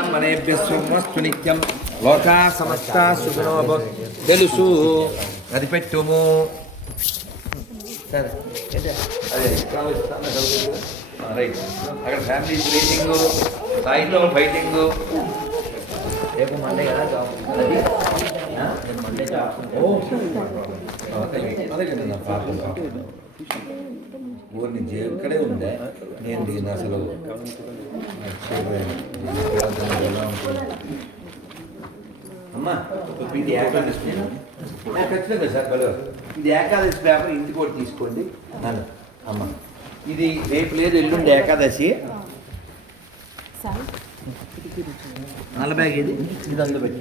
మనేభ్య శుభమస్తు నిత్యం లోకా సమస్త సుఖినో తెలుసు. అది పెట్టుము. సరే. అదే అక్కడ రైట్. అక్కడ ఫ్యామిలీ ఫైటింగ్. రేపు మండే కదా జాబ్. అది? Monday job. ఓ అదే అదే కదా నా పాపం పాపం ఊరి నుంచి ఇక్కడే ఉండే. నేను దీన్ని అసలు ఎలా ఉంటుంది? అమ్మా ఇది ఏకాదశి. ఆ, ఖచ్చితంగా సార్ బలో. ఇది ఏకాదశి పేపర్ ఇంటికి ఒకటి తీసుకోండి. నాన్న అమ్మ. ఇది రేపు లేదు ఎల్లుండి ఏకాదశి. నల్ల బ్యాగ్ ఇది ఇది అందులో పెట్టి.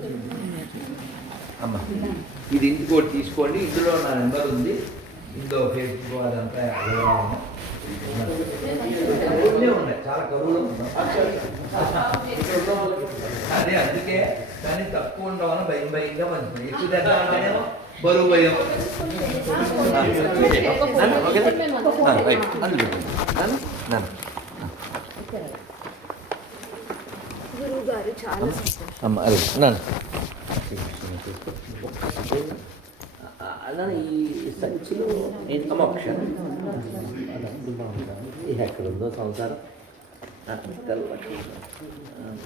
అమ్మ ఇది ఇంటికి ఒకటి తీసుకోండి. ఇందులో నా నెంబర్ ఉంది. ఇందులో ఫేస్బుక్ అదంతా. కరువులే ఉన్నాయి. చాలా కరువులో అదే అందుకే కానీ తక్కువ ఉండవని భయం భయంగా మంచిది. ఎక్కువ దగ్గర అంటేనేమో బరువు భయం. అమ్మ అదే నన్ను. అలా ఈ సంచిలో ఒక క్షణం. ఇది ఎక్కడ ఉందో సంసారం.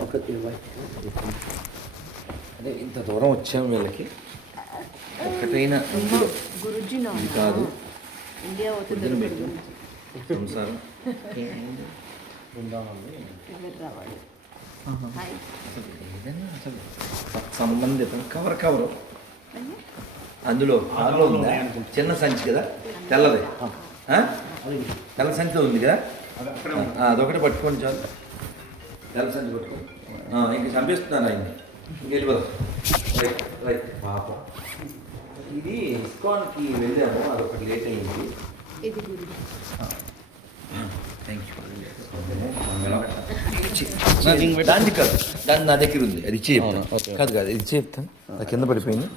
ఒకటి ఇవ్వండి. అదే ఇంత దూరం వచ్చాం వీళ్ళకి. ఒక్కటైనా ఇందులో గురుజీ నా ఇది కాదు. సంసారం. రావాలి. సంబంధితం కవర్ కవర్. అందులో కారులో ఉందా? చిన్న సంచి కదా? తెల్లది. ఆ? తెల్ల సంచిలో ఉంది కదా? ఆ, అదొకటి పట్టుకోండి చాలు. తెల్ల సంచి పట్టుకో. ఆ, ఇంక చంపేస్తున్నాను ఆయన్ని. వెళ్ళిపోదాం రైట్ రైట్. పాపం. ఇది ఇస్కాన్కి వెళ్ళాము అదొకటి లేట్ గురుజీ థ్యాంక్ యూ దాన్ని కాదు. దాన్ని నా దగ్గర ఉంది. అది ఇచ్చి. కాదు కాదు ఇది చెప్తాను అది కింద పడిపోయింది.